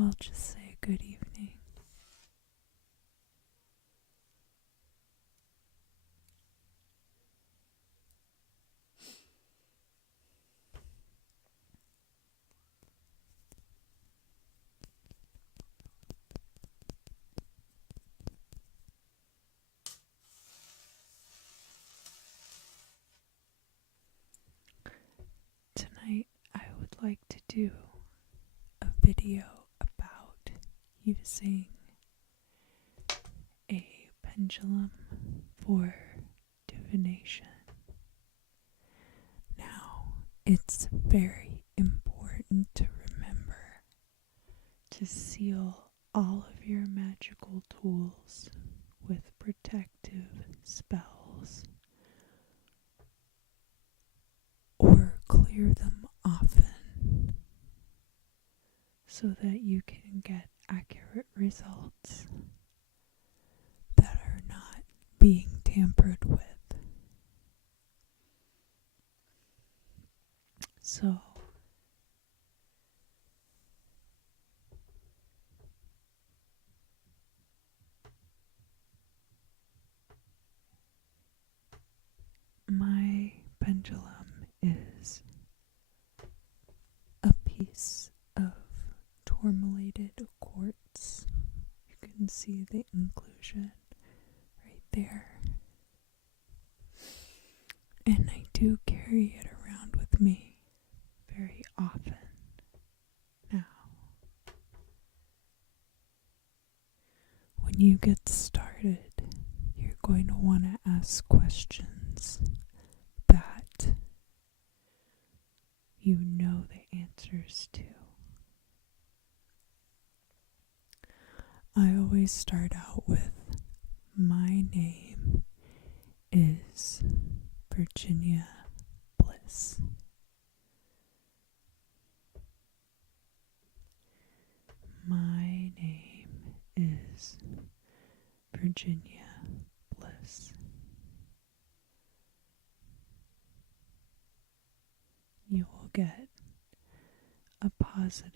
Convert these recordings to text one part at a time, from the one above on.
I'll just say good evening. Tonight I would like to do a video about using a pendulum for divination. Now, it's very important to remember to seal all of your magical tools with protective spells, or clear them often so that you can get accurate results that are not being tampered with. So, my pendulum is a piece of tourmalated quartz. You can see the inclusion right there. And I do carry it around with me very often now. When you get started, you're going to want to ask questions that you know the answers to. I always start out with, my name is Virginia Bliss. My name is Virginia Bliss. You will get a positive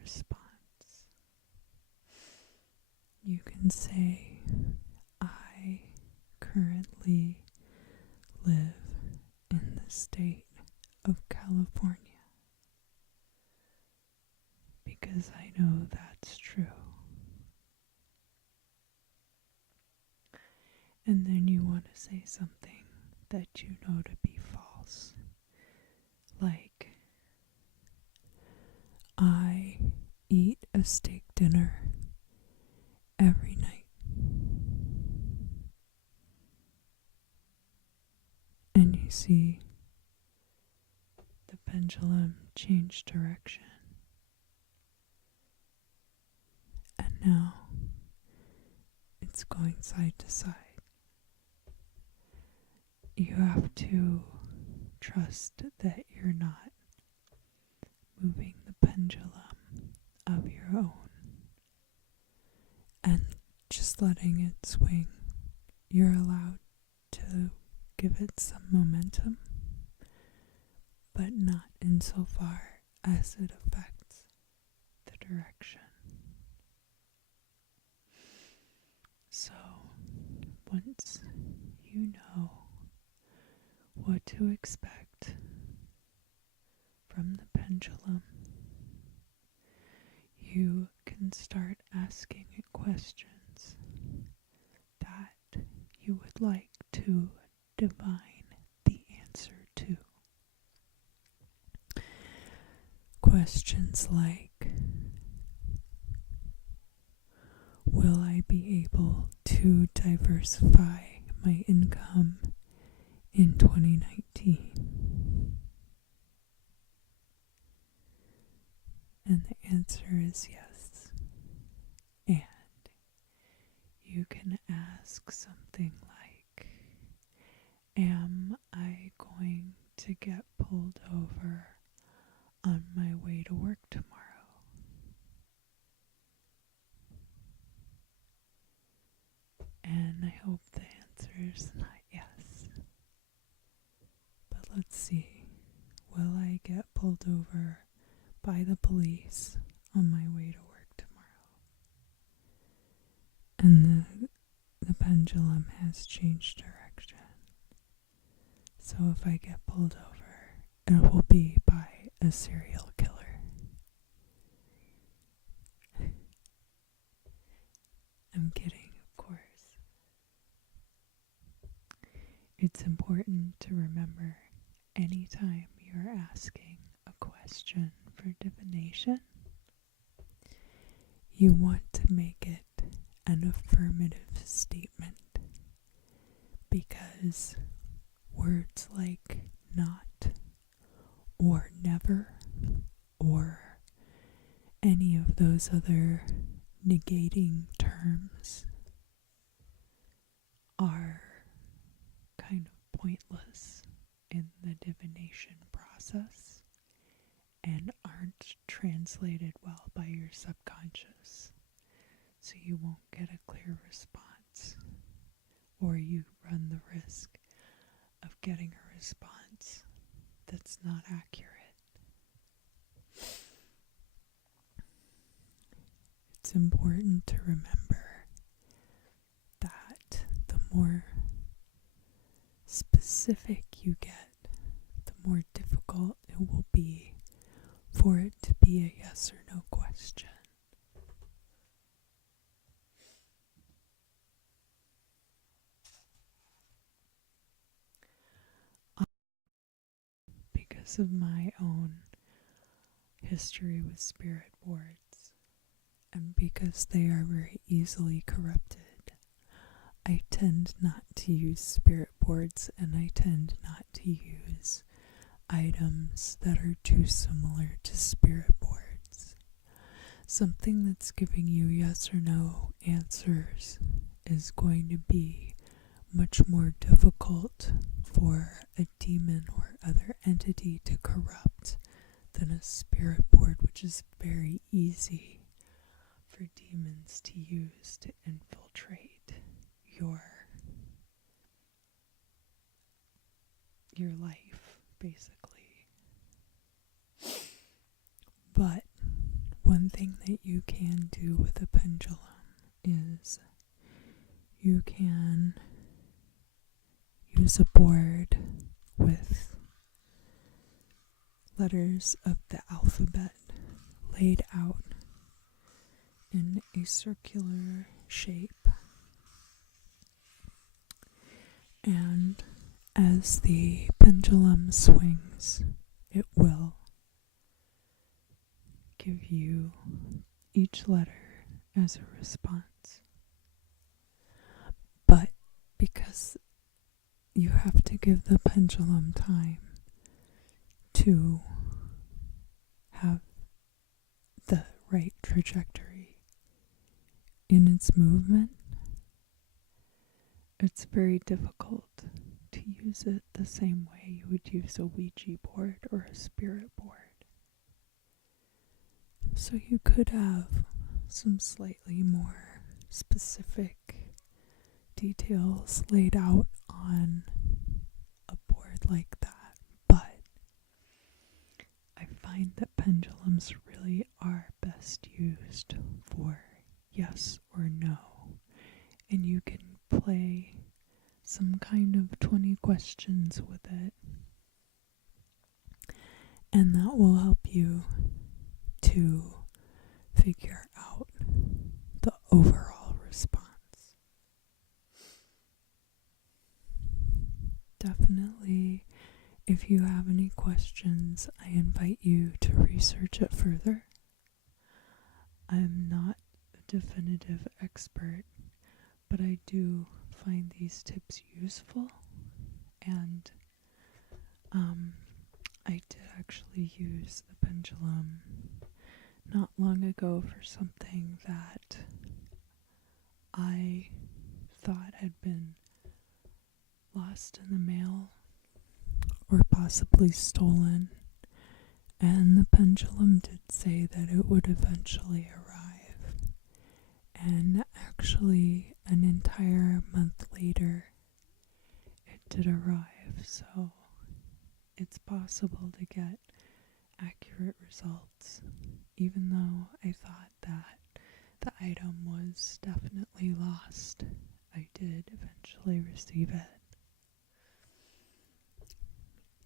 response. You can say, I currently live in the state of California, because I know that's true. And then you want to say something that you know to be false, like, I eat a steak dinner every night. And you see the pendulum change direction. And now it's going side to side. You have to trust that you're not moving the pendulum of your own and just letting it swing. You're allowed to give it some momentum, but not insofar as it affects the direction. So, once you know what to expect from the pendulum, you can start asking it questions that you would like to divine the answer to. Questions like, will I be able to diversify my income in 2019? And the answer is yes. And you can ask something like, am I going to get pulled over on my way to work tomorrow? And I hope the answer is not yes. But let's see. Will I get pulled over by the police on my way to work tomorrow. And the pendulum has changed direction. So if I get pulled over, it will be by a serial killer. I'm kidding, of course. It's important to remember anytime you're asking a question for divination, you want to make it an affirmative statement, because words like not or never or any of those other negating terms are kind of pointless in the divination process and aren't translated well by your subconscious, so you won't get a clear response, or you run the risk of getting a response that's not accurate. It's important to remember that the more specific you get, the more difficult it will be for it to be a yes or no question. Because of my own history with spirit boards, and because they are very easily corrupted, I tend not to use spirit boards, and I tend not to use items that are too similar to spirit boards. Something that's giving you yes or no answers is going to be much more difficult for a demon or other entity to corrupt than a spirit board, which is very easy for demons to use to infiltrate your life, basically. But one thing that you can do with a pendulum is you can use a board with letters of the alphabet laid out in a circular shape. And as the pendulum swings, it will give you each letter as a response. But because you have to give the pendulum time to have the right trajectory in its movement, it's very difficult to use it the same way you would use a Ouija board or a spirit board. So you could have some slightly more specific details laid out on a board like that, but I find that pendulums really are best used for yes or no, and you can play some kind of 20 questions with it, and that will help you to figure out the overall response. Definitely, if you have any questions, I invite you to research it further. I'm not a definitive expert, but I do find these tips useful, and I did actually use the pendulum not long ago for something that I thought had been lost in the mail or possibly stolen, and the pendulum did say that it would eventually arrive, and actually an entire month later it did arrive. So it's possible to get accurate results, even though I receive it.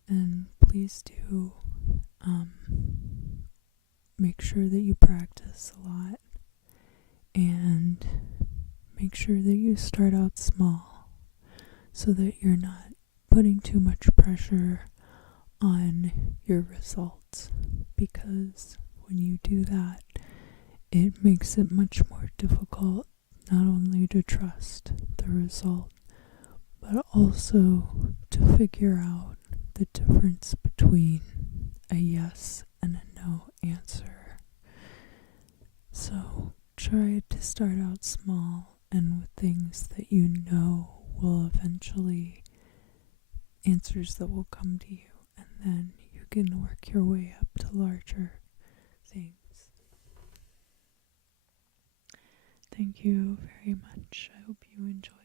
And please do make sure that you practice a lot, and make sure that you start out small so that you're not putting too much pressure on your results, because when you do that, it makes it much more difficult not only to trust the result, but also to figure out the difference between a yes and a no answer. So try to start out small and with things that you know will eventually, answers that will come to you, and then you can work your way up to larger things. Thank you very much. I hope you enjoyed.